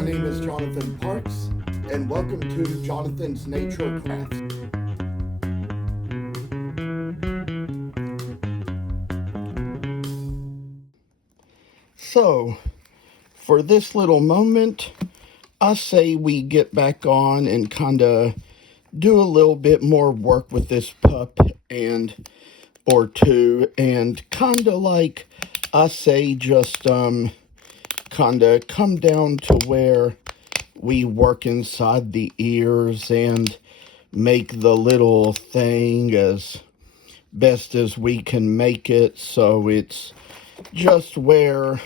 My name is Jonathan Parks, and welcome to Jonathan's Nature Crafts. So, for this little moment, I say we get back on and kind of do a little bit more work with this pup or two, and kind of like I say just kind of come down to where we work inside the ears and make the little thing as best as we can make it. So it's just where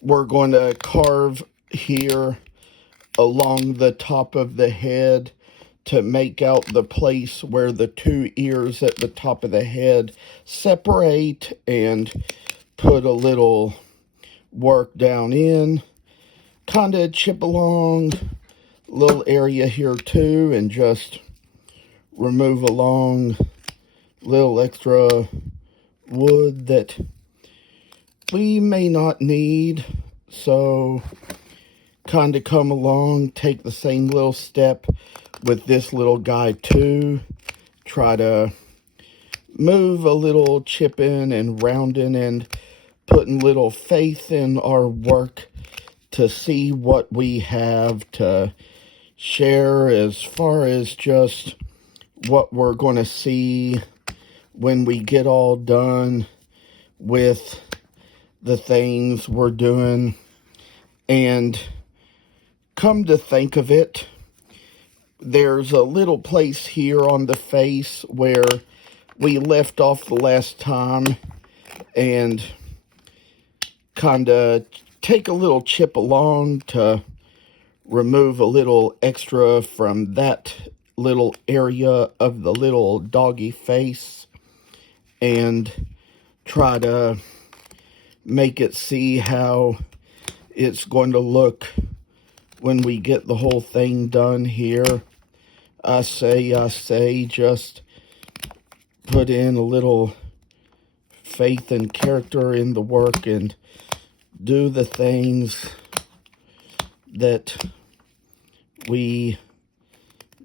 we're going to carve here along the top of the head to make out the place where the two ears at the top of the head separate, and put a little work down in, kind of chip along little area here too, and just remove along little extra wood that we may not need. So kind of come along, take the same little step with this little guy too, try to move a little chipping and rounding and putting little faith in our work to see what we have to share as far as just what we're going to see when we get all done with the things we're doing. And come to think of it, there's a little place here on the face where we left off the last time, and kind of take a little chip along to remove a little extra from that little area of the little doggy face, and try to make it see how it's going to look when we get the whole thing done here. I say, just put in a little faith and character in the work and do the things that we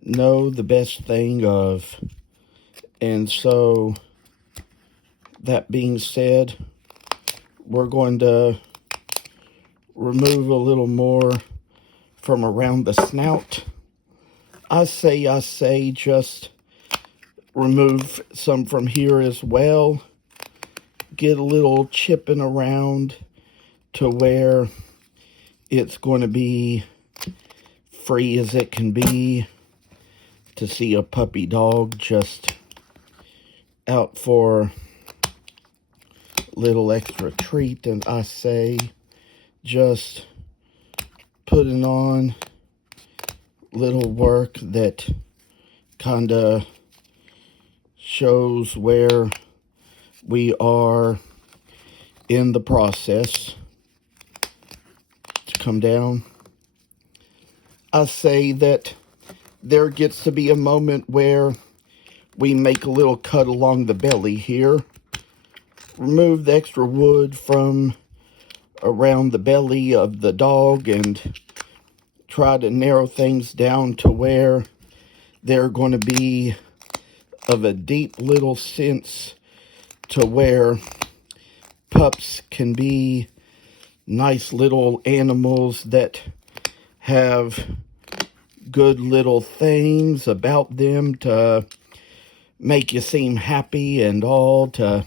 know the best thing of. And so, that being said, we're going to remove a little more from around the snout. I say, just remove some from here as well. Get a little chipping around to where it's going to be free as it can be to see a puppy dog just out for a little extra treat. And I say, just putting on little work that kind of shows where we are in the process to come down. I say that there gets to be a moment where we make a little cut along the belly here, remove the extra wood from around the belly of the dog, and try to narrow things down to where they're going to be of a deep little sense to where pups can be nice little animals that have good little things about them to make you seem happy, and all to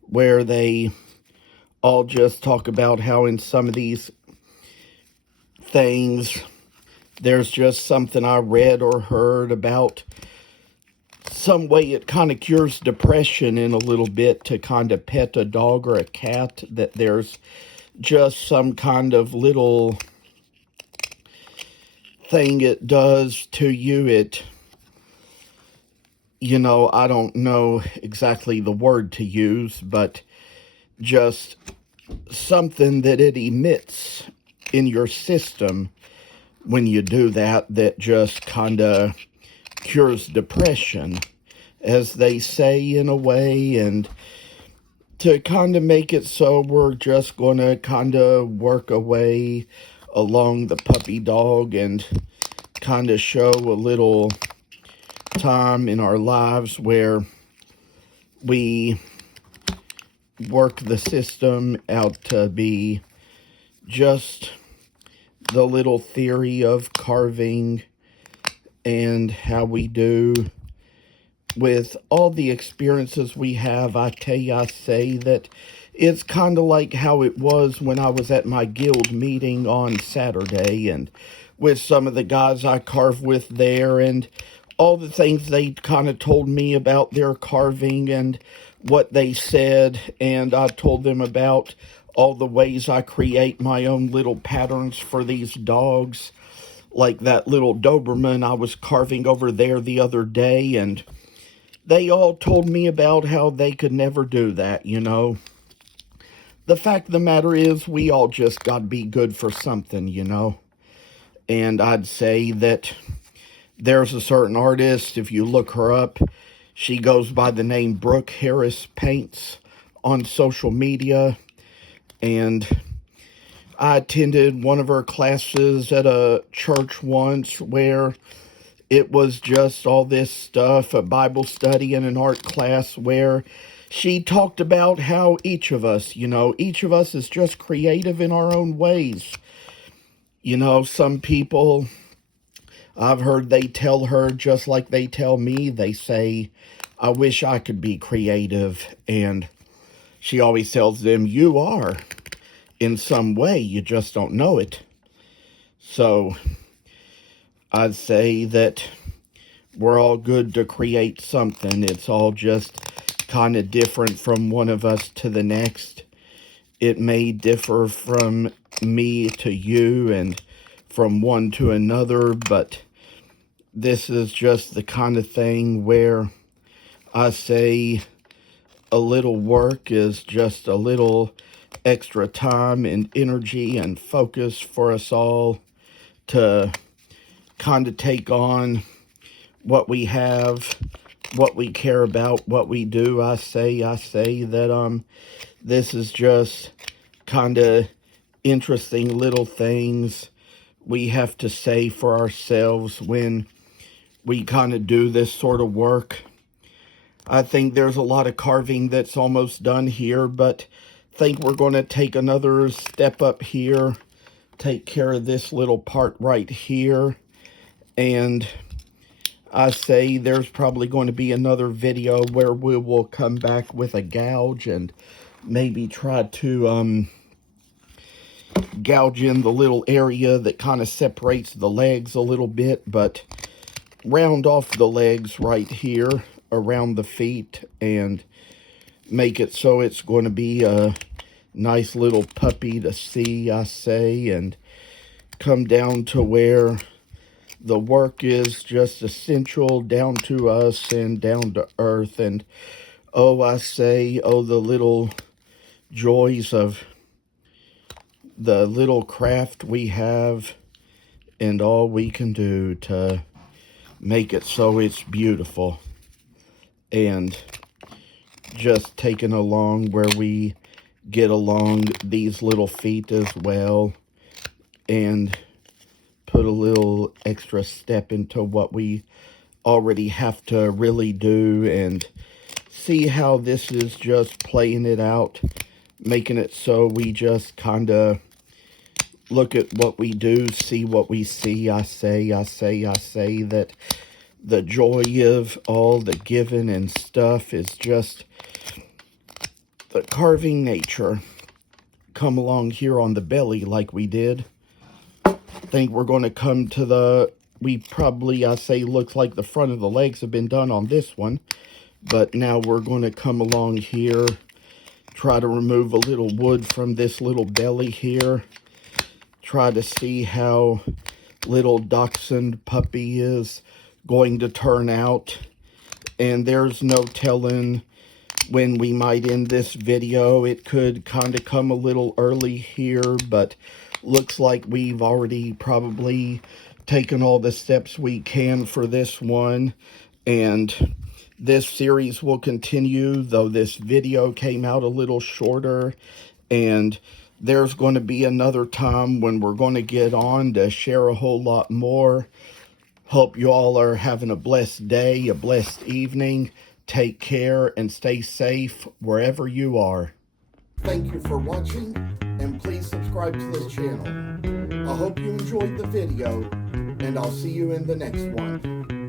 where they all just talk about how in some of these things there's just something I read or heard about some way it kind of cures depression in a little bit to kind of pet a dog or a cat, that there's just some kind of little thing it does to you. It, I don't know exactly the word to use, but just something that it emits in your system when you do that, that just kind of cures depression, as they say, in a way. And to kind of make it so we're just going to kind of work away along the puppy dog and kind of show a little time in our lives where we work the system out to be just the little theory of carving and how we do with all the experiences we have. I say that it's kind of like how it was when I was at my guild meeting on Saturday and with some of the guys I carve with there, and all the things they kind of told me about their carving and what they said, and I told them about all the ways I create my own little patterns for these dogs, like that little Doberman I was carving over there the other day, and they all told me about how they could never do that, you know. The fact of the matter is, we all just got to be good for something, you know. And I'd say that there's a certain artist, if you look her up, she goes by the name Brooke Harris Paints on social media. And I attended one of her classes at a church once where it was just all this stuff, a Bible study and an art class where she talked about how each of us, you know, each of us is just creative in our own ways. You know, some people, I've heard they tell her just like they tell me, they say, I wish I could be creative. And she always tells them, you are in some way, you just don't know it. So I'd say that we're all good to create something. It's all just kind of different from one of us to the next. It may differ from me to you and from one to another, but this is just the kind of thing where I say a little work is just a little extra time and energy and focus for us all to kind of take on what we have, what we care about, what we do. I say that this is just kind of interesting little things we have to say for ourselves when we kind of do this sort of work. I think there's a lot of carving that's almost done here, but I think we're going to take another step up here, take care of this little part right here, and I say there's probably going to be another video where we will come back with a gouge and maybe try to gouge in the little area that kind of separates the legs a little bit, but round off the legs right here around the feet and make it so it's going to be a nice little puppy to see, I say, and come down to where the work is just essential down to us and down to earth. And oh, I say, oh, the little joys of the little craft we have and all we can do to make it so it's beautiful. And just taking along where we get along these little feet as well and put a little extra step into what we already have to really do and see how this is just playing it out, making it so we just kind of look at what we do, see what we see. I say that the joy of all the giving and stuff is just the carving nature. Come along here on the belly like we did. I think we're going to come to the, we probably, I say, looks like the front of the legs have been done on this one. But now we're going to come along here, try to remove a little wood from this little belly here. Try to see how little Dachshund puppy is going to turn out. And there's no telling when we might end this video. It could kind of come a little early here, but looks like we've already probably taken all the steps we can for this one. And this series will continue, though this video came out a little shorter. And there's going to be another time when we're going to get on to share a whole lot more. Hope you all are having a blessed day, a blessed evening. Take care and stay safe wherever you are. Thank you for watching, and please subscribe to this channel. I hope you enjoyed the video, and I'll see you in the next one.